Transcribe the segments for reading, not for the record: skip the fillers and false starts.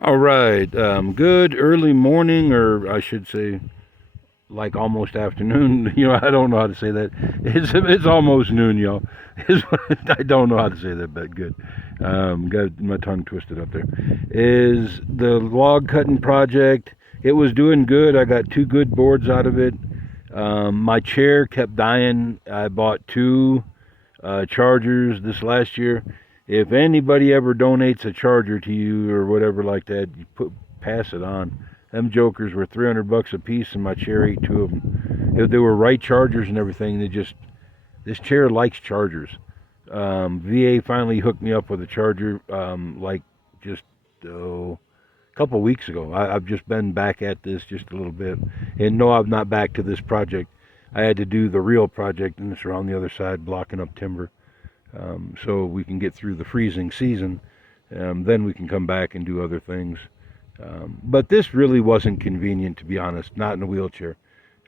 All right. Good early morning, or I should say, like almost afternoon. I don't know how to say that. It's almost noon, y'all. I don't know how to say that, but good. Got my tongue twisted up there. Is the log cutting project? It was doing good. I got two good boards out of it. My chair kept dying. I bought two chargers this last year. If anybody ever donates a charger to you or whatever like that, pass it on. Them jokers were $300 a piece, and my chair ate two of them. They were right chargers and everything. This chair likes chargers. VA finally hooked me up with a charger, like just a couple of weeks ago. I've just been back at this just a little bit, and no, I'm not back to this project. I had to do the real project, and it's around the other side, blocking up timber, so we can get through the freezing season. Then we can come back and do other things. But this really wasn't convenient, to be honest. Not in a wheelchair.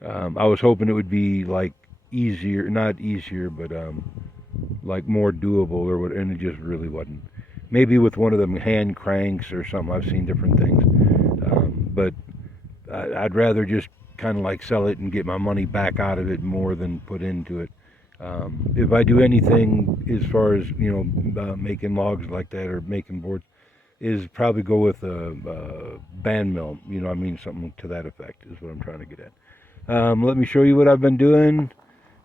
I was hoping it would be like easier, not easier, but like more doable or what, and it just really wasn't. Maybe with one of them hand cranks or something. I've seen different things, but I'd rather just kind of like sell it and get my money back out of it more than put into it. If I do anything as far as making logs like that or making boards, is probably go with a band mill. I mean something to that effect is what I'm trying to get at. Let me show you what I've been doing.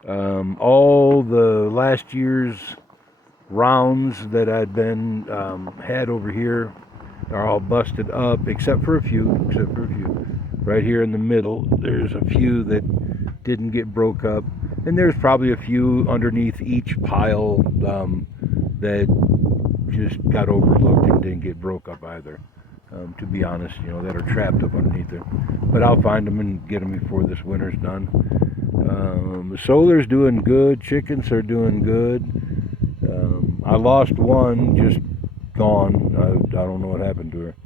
All the last year's rounds that I'd been had over here are all busted up, except for a few. Except for a few. Right here in the middle, there's a few that didn't get broke up, and there's probably a few underneath each pile that just got overlooked and didn't get broke up either. To be honest, that are trapped up underneath there. But I'll find them and get them before this winter's done. The solar's doing good. Chickens are doing good. I lost one, just gone. I don't know what happened to her.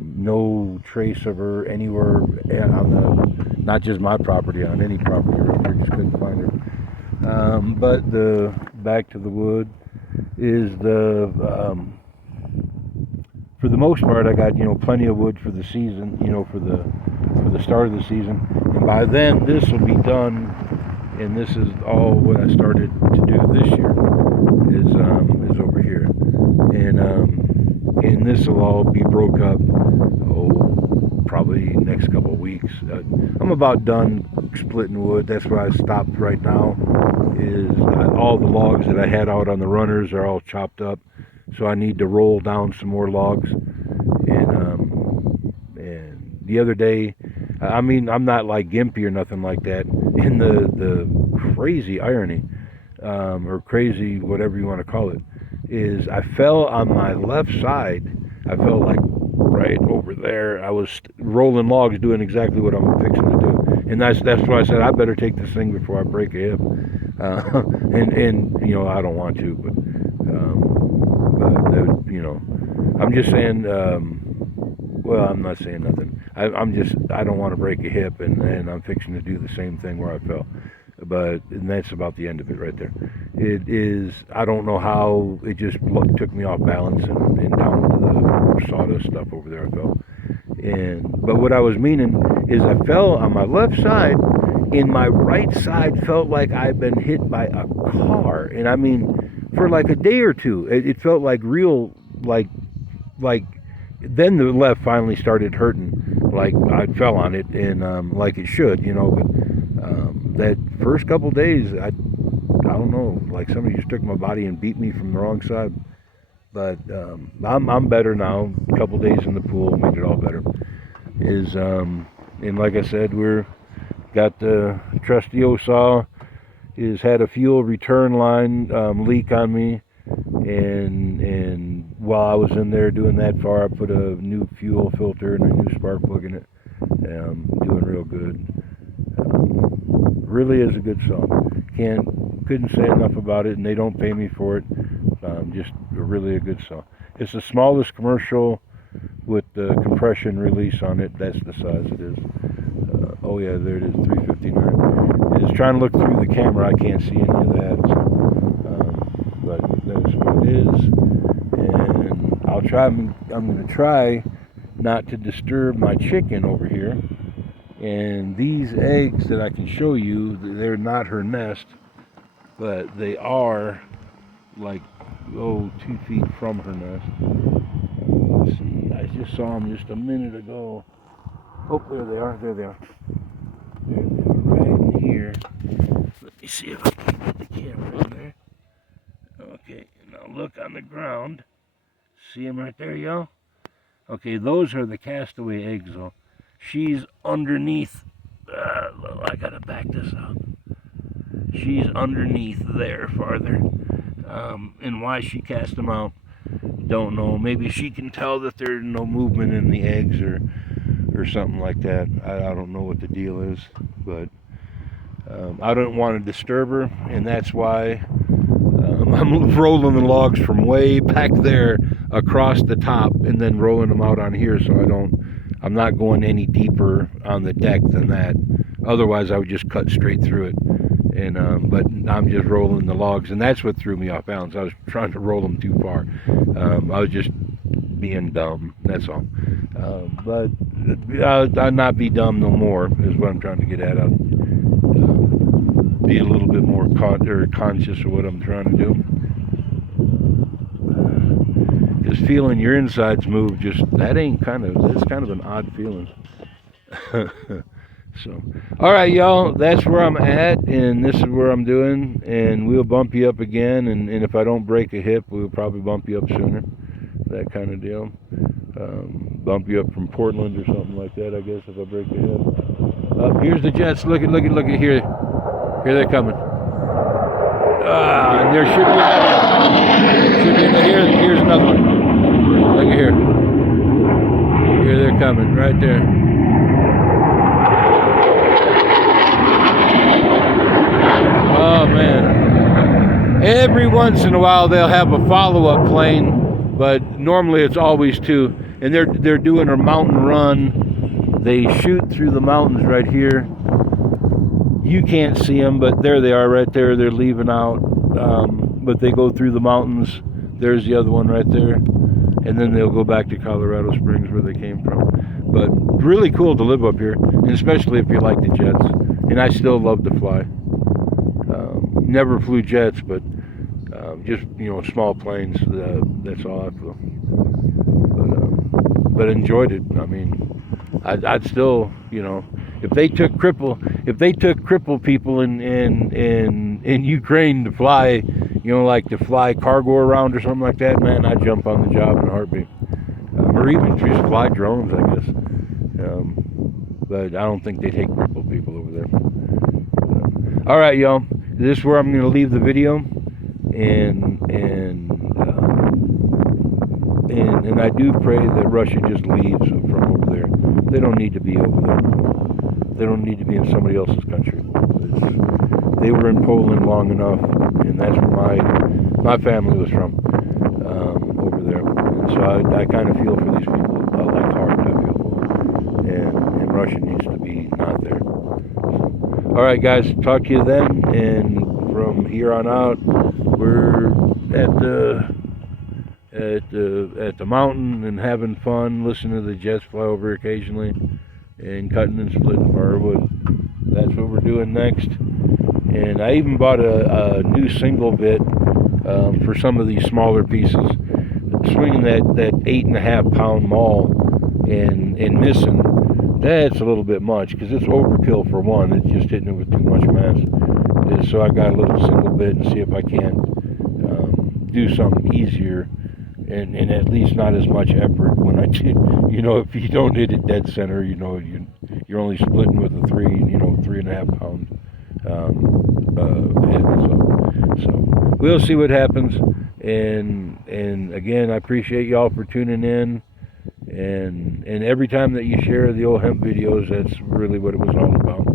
No trace of her anywhere on not just my property, on any property around here. Just couldn't find her. But the back to the wood is for the most part, I got plenty of wood for the season. For the start of the season, and by then this will be done. And this is all what I started to do this year is over here, and this will all be broke up. Probably next couple of weeks. I'm about done splitting wood. That's why I stopped right now. All the logs that I had out on the runners are all chopped up, so I need to roll down some more logs. And the other day, I mean, I'm not like gimpy or nothing like that. And the crazy irony, or crazy whatever you want to call it, is I fell on my left side. I fell like right over there. I was rolling logs, doing exactly what I'm fixing to do, and that's why I said I better take this thing before I break a hip. And I don't want to, but I'm just saying. Well, I'm not saying nothing. I don't want to break a hip, and I'm fixing to do the same thing where I fell. And that's about the end of it right there. It is, I don't know how, it just took me off balance and down to the sawdust stuff over there I fell. But what I was meaning is I fell on my left side, and my right side felt like I'd been hit by a car. And I mean, for like a day or two, it felt like real, like then the left finally started hurting, like I fell on it, and like it should, but that first couple days, I don't know, like somebody just took my body and beat me from the wrong side. But I'm better now. A couple days in the pool made it all better. And like I said, we're got the trusty old saw. Is had a fuel return line leak on me, and while I was in there doing that far, I put a new fuel filter and a new spark plug in it. Doing real good. Really is a good saw. Couldn't say enough about it, and they don't pay me for it. Just really a good saw. It's the smallest commercial with the compression release on it. That's the size it is. Oh yeah, there it is, 359. It's trying to look through the camera. I can't see any of that. So, but that's what it is. And I'm going to try not to disturb my chicken over here. And these eggs that I can show you, they're not her nest, but they are like, 2 feet from her nest. Let's see, I just saw them just a minute ago. Oh, there they are. There they are right in here. Let me see if I can get the camera in there. Okay, now look on the ground. See them right there, y'all? Okay, those are the castaway eggs, though. She's underneath. I gotta back this up. She's underneath there farther. And why she cast them out, don't know. Maybe she can tell that there's no movement in the eggs or something like that. I don't know what the deal is, but I don't want to disturb her, and that's why I'm rolling the logs from way back there across the top and then rolling them out on here, so I'm not going any deeper on the deck than that. Otherwise I would just cut straight through it. And but I'm just rolling the logs, and that's what threw me off balance. I was trying to roll them too far. I was just being dumb, that's all. But I'll not be dumb no more, is what I'm trying to get at. I'll be a little bit more conscious of what I'm trying to do. Because feeling your insides move, that's kind of an odd feeling. So, all right, y'all, that's where I'm at, and this is where I'm doing, and we'll bump you up again, and if I don't break a hip, we'll probably bump you up sooner, that kind of deal. Bump you up from Portland or something like that, I guess, if I break a hip. Here's the Jets. Look at here. Here they're coming. And there should be another. Here's another one. Look at here. Here they're coming, right there. Oh man. Every once in a while they'll have a follow-up plane, but normally it's always two. And they're doing a mountain run. They shoot through the mountains right here. You can't see them, but there they are right there. They're leaving out. But they go through the mountains. There's the other one right there. And then they'll go back to Colorado Springs where they came from. But really cool to live up here, and especially if you like the jets. And I still love to fly. Never flew jets, but just, small planes. That's all I flew. But enjoyed it. I mean, I'd still, if they took cripple people in Ukraine to fly, like to fly cargo around or something like that, man, I'd jump on the job in a heartbeat. Or even just fly drones, I guess. But I don't think they take crippled people over there. All right, y'all. This is where I'm going to leave the video, and I do pray that Russia just leaves from over there. They don't need to be over there. They don't need to be in somebody else's country. They were in Poland long enough, and that's where my family was from, over there. And so I kind of feel for these people, like hard I feel for them. And Russia needs to be not there. All right, guys, talk to you then, and from here on out, we're at the mountain and having fun, listening to the jets fly over occasionally, and cutting and splitting firewood. That's what we're doing next. And I even bought a new single bit for some of these smaller pieces. Swinging that 8.5 pound maul and missing, that's a little bit much, because it's overkill for one. It's just hitting it with too much mass. And so I got a little single bit and see if I can't do something easier and at least not as much effort when I do. If you don't hit it dead center, you're only splitting with a 3.5 pound head. So we'll see what happens. And again, I appreciate y'all for tuning in. And every time that you share the old hemp videos, that's really what it was all about.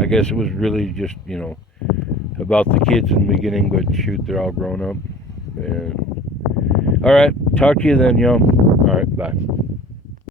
I guess it was really just, about the kids in the beginning, but shoot, they're all grown up. And all right, talk to you then, y'all. All right, bye.